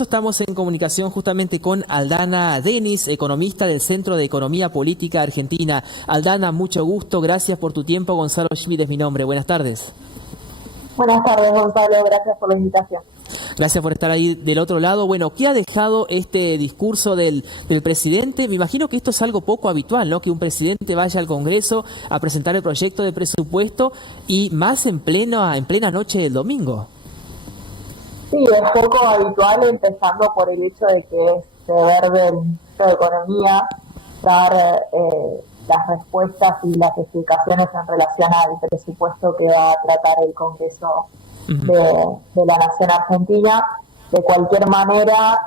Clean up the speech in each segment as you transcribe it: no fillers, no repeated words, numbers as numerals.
eso estamos en comunicación justamente con Aldana Denis, economista del Centro de Economía Política Argentina. Aldana, mucho gusto, gracias por tu tiempo. Gonzalo Schmid es mi nombre. Buenas tardes. Buenas tardes, Gonzalo, gracias por la invitación. Gracias por estar ahí del otro lado. Bueno, ¿qué ha dejado este discurso del presidente? Me imagino que esto es algo poco habitual, ¿no? Que un presidente vaya al Congreso a presentar el proyecto de presupuesto y más en plena noche del domingo. Sí, es poco habitual, empezando por el hecho de que es deber del Ministro de Economía dar las respuestas y las explicaciones en relación al presupuesto que va a tratar el Congreso de la Nación Argentina. De cualquier manera,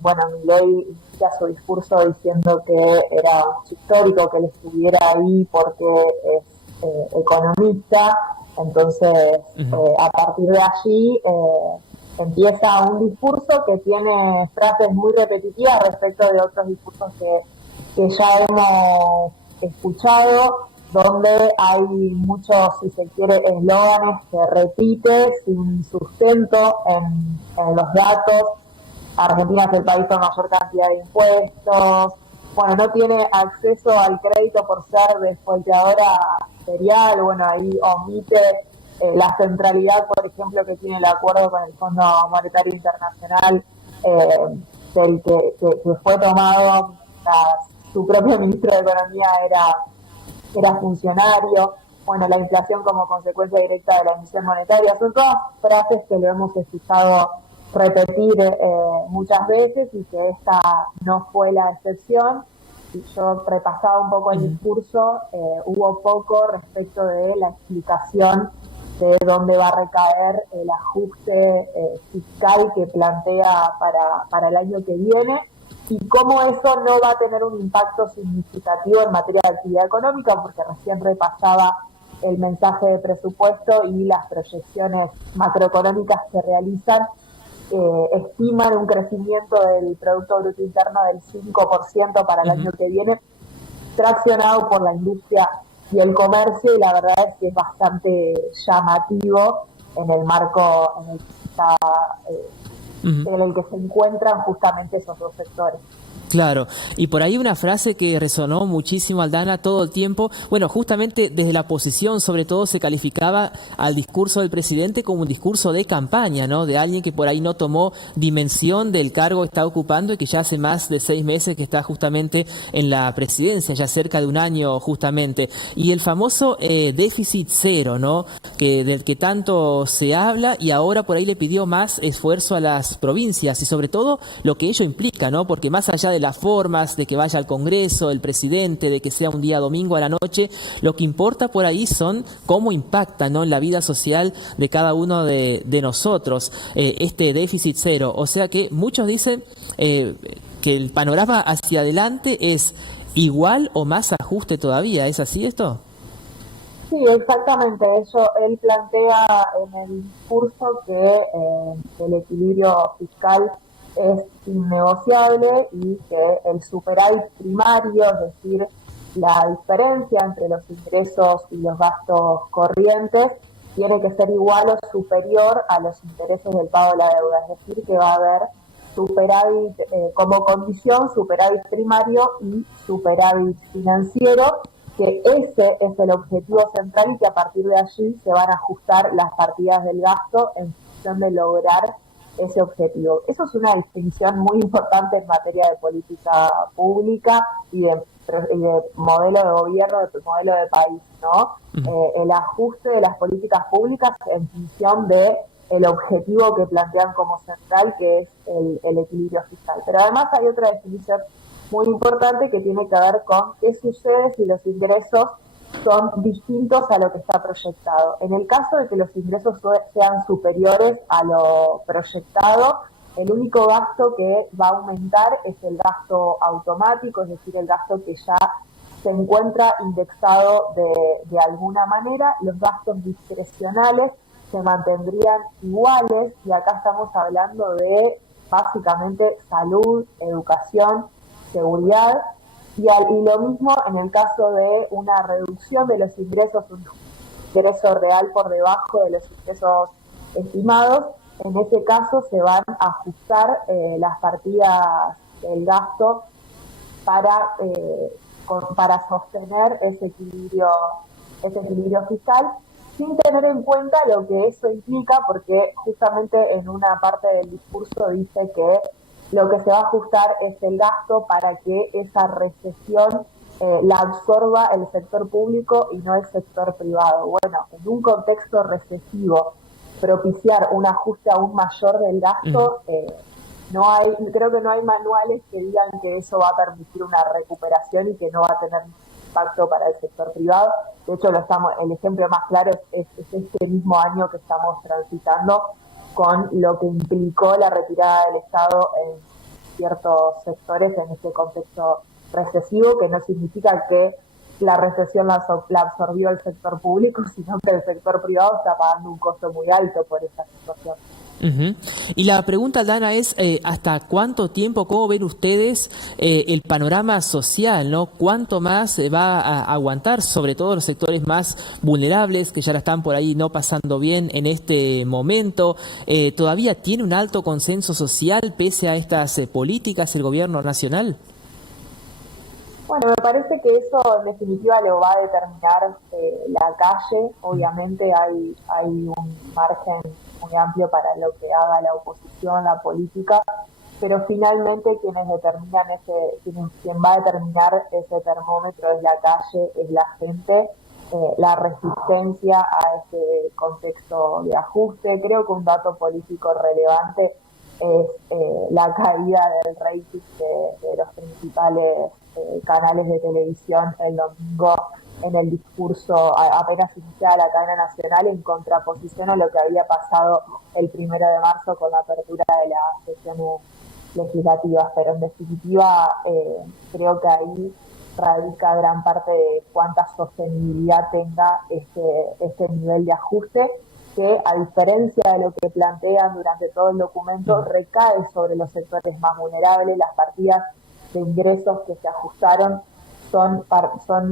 Milei inicia su discurso diciendo que era un hecho histórico que él estuviera ahí porque es economista. Entonces, a partir de allí empieza un discurso que tiene frases muy repetitivas respecto de otros discursos que ya hemos escuchado, donde hay muchos, si se quiere, eslóganes que repite sin sustento en los datos. Argentina es el país con mayor cantidad de impuestos. Bueno, no tiene acceso al crédito por ser desfolteadora serial. Bueno, ahí omite la centralidad, por ejemplo, que tiene el acuerdo con el Fondo Monetario Internacional, del que fue tomado su propio ministro de Economía era funcionario. Bueno, la inflación como consecuencia directa de la emisión monetaria. Son todas frases que lo hemos escuchado repetir muchas veces y que esta no fue la excepción. Si yo repasaba un poco el discurso, hubo poco respecto de la explicación de dónde va a recaer el ajuste fiscal que plantea para el año que viene y cómo eso no va a tener un impacto significativo en materia de actividad económica, porque recién repasaba el mensaje de presupuesto y las proyecciones macroeconómicas que realizan estiman un crecimiento del Producto Bruto Interno del 5% para el año que viene, traccionado por la industria y el comercio, y la verdad es que es bastante llamativo en el marco en el que está, en el que se encuentran justamente esos dos sectores. Claro, y por ahí una frase que resonó muchísimo, Aldana, todo el tiempo. Bueno, justamente desde la oposición, sobre todo, se calificaba al discurso del presidente como un discurso de campaña, ¿no? De alguien que por ahí no tomó dimensión del cargo que está ocupando y que ya hace más de 6 meses que está justamente en la presidencia, ya cerca de un año justamente. Y el famoso déficit cero, ¿no? Del que tanto se habla, y ahora por ahí le pidió más esfuerzo a las provincias y sobre todo lo que ello implica, ¿no? Porque más allá de las formas, de que vaya al Congreso el presidente, de que sea un día domingo a la noche, lo que importa por ahí son cómo impacta, ¿no?, en la vida social de cada uno de nosotros este déficit cero. O sea que muchos dicen que el panorama hacia adelante es igual o más ajuste todavía. ¿Es así esto? Sí, exactamente. Él plantea en el discurso que el equilibrio fiscal es innegociable y que el superávit primario, es decir, la diferencia entre los ingresos y los gastos corrientes, tiene que ser igual o superior a los intereses del pago de la deuda. Es decir, que va a haber superávit como condición, superávit primario y superávit financiero, que ese es el objetivo central y que a partir de allí se van a ajustar las partidas del gasto en función de lograr ese objetivo. Eso es una distinción muy importante en materia de política pública y de modelo de gobierno, de modelo de país, ¿no? El ajuste de las políticas públicas en función de el objetivo que plantean como central, que es el equilibrio fiscal. Pero además hay otra definición muy importante que tiene que ver con qué sucede si los ingresos son distintos a lo que está proyectado. En el caso de que los ingresos sean superiores a lo proyectado, el único gasto que va a aumentar es el gasto automático, es decir, el gasto que ya se encuentra indexado de alguna manera. Los gastos discrecionales se mantendrían iguales, y acá estamos hablando de básicamente salud, educación, seguridad, y lo mismo en el caso de una reducción de los ingresos, un ingreso real por debajo de los ingresos estimados, en ese caso se van a ajustar las partidas del gasto para sostener ese equilibrio fiscal, sin tener en cuenta lo que eso implica, porque justamente en una parte del discurso dice que lo que se va a ajustar es el gasto para que esa recesión la absorba el sector público y no el sector privado. Bueno, en un contexto recesivo, propiciar un ajuste aún mayor del gasto, creo que no hay manuales que digan que eso va a permitir una recuperación y que no va a tener impacto para el sector privado. De hecho, el ejemplo más claro es este mismo año que estamos transitando, con lo que implicó la retirada del Estado en ciertos sectores en este contexto recesivo, que no significa que la recesión la absorbió el sector público, sino que el sector privado está pagando un costo muy alto por esta situación. Y la pregunta, Dana, es ¿hasta cuánto tiempo, cómo ven ustedes el panorama social, ¿no? ¿Cuánto más va a aguantar, sobre todo los sectores más vulnerables, que ya la están por ahí no pasando bien en este momento? ¿Todavía tiene un alto consenso social pese a estas políticas el gobierno nacional? Bueno, me parece que eso en definitiva lo va a determinar la calle. Obviamente hay un margen muy amplio para lo que haga la oposición, la política, pero finalmente quien va a determinar ese termómetro es la calle, es la gente, la resistencia a este contexto de ajuste. Creo que un dato político relevante es la caída del rating de los principales canales de televisión el domingo en el discurso apenas iniciada la cadena nacional, en contraposición a lo que había pasado el 1 de marzo con la apertura de las sesiones legislativas. Pero en definitiva creo que ahí radica gran parte de cuánta sostenibilidad tenga este nivel de ajuste, que a diferencia de lo que plantean durante todo el documento, recae sobre los sectores más vulnerables. Las partidas de ingresos que se ajustaron son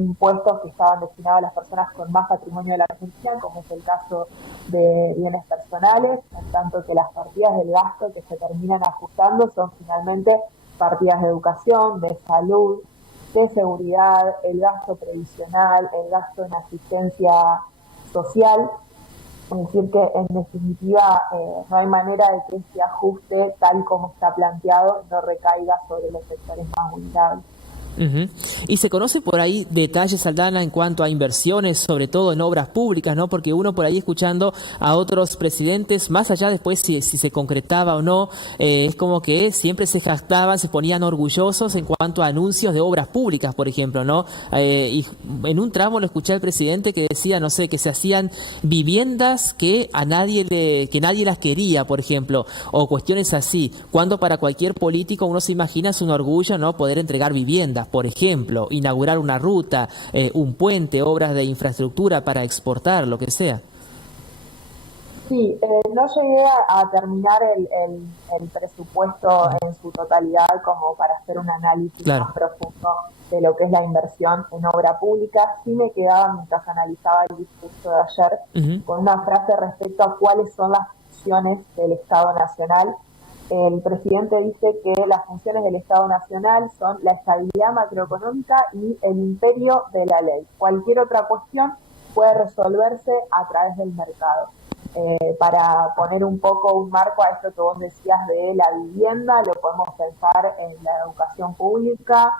impuestos que estaban destinados a las personas con más patrimonio de la Argentina, como es el caso de bienes personales, en tanto que las partidas del gasto que se terminan ajustando son finalmente partidas de educación, de salud, de seguridad, el gasto previsional, el gasto en asistencia social. Es decir, que en definitiva no hay manera de que este ajuste, tal como está planteado, no recaiga sobre los sectores más vulnerables. Y se conoce por ahí detalles, Aldana, en cuanto a inversiones, sobre todo en obras públicas, ¿no? Porque uno por ahí escuchando a otros presidentes, más allá después si se concretaba o no, es como que siempre se jactaban, se ponían orgullosos en cuanto a anuncios de obras públicas, por ejemplo, ¿no? Y en un tramo lo escuché al presidente que decía, no sé, que se hacían viviendas que nadie las quería, por ejemplo, o cuestiones así, cuando para cualquier político uno se imagina es un orgullo, ¿no? Poder entregar viviendas, por ejemplo, inaugurar una ruta, un puente, obras de infraestructura para exportar, lo que sea. Sí, no llegué a terminar el presupuesto en su totalidad como para hacer un análisis más profundo de lo que es la inversión en obra pública. Sí me quedaba, mientras analizaba el discurso de ayer, con una frase respecto a cuáles son las funciones del Estado Nacional. El presidente dice que las funciones del Estado Nacional son la estabilidad macroeconómica y el imperio de la ley. Cualquier otra cuestión puede resolverse a través del mercado. Para poner un poco un marco a esto que vos decías de la vivienda, lo podemos pensar en la educación pública,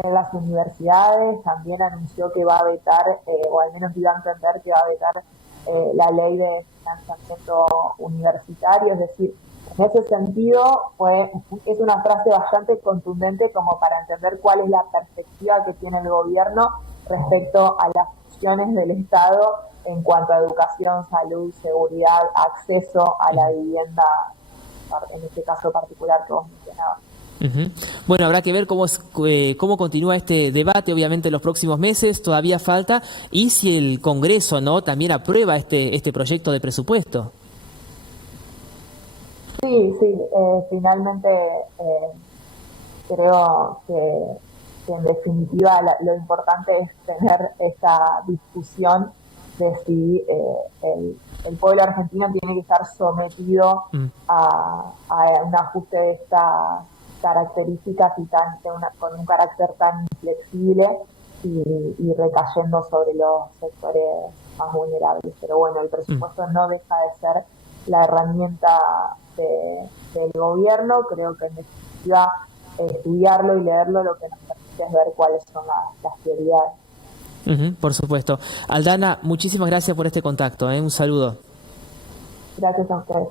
en las universidades. También anunció que va a vetar, o al menos dio a entender que va a vetar la ley de financiamiento universitario. Es decir, en ese sentido es una frase bastante contundente como para entender cuál es la perspectiva que tiene el gobierno respecto a las funciones del Estado en cuanto a educación, salud, seguridad, acceso a la vivienda, en este caso particular que vos mencionabas. Bueno, habrá que ver cómo continúa este debate, obviamente en los próximos meses, todavía falta, y si el Congreso no también aprueba este proyecto de presupuesto. Sí, finalmente creo que en definitiva lo importante es tener esta discusión de si el pueblo argentino tiene que estar sometido a un ajuste de estas características y con un carácter tan inflexible y recayendo sobre los sectores más vulnerables. Pero bueno, el presupuesto no deja de ser la herramienta del gobierno. Creo que en definitiva estudiarlo y leerlo lo que nos permite es ver cuáles son las prioridades. Por supuesto. Aldana, muchísimas gracias por este contacto, un saludo. Gracias a ustedes.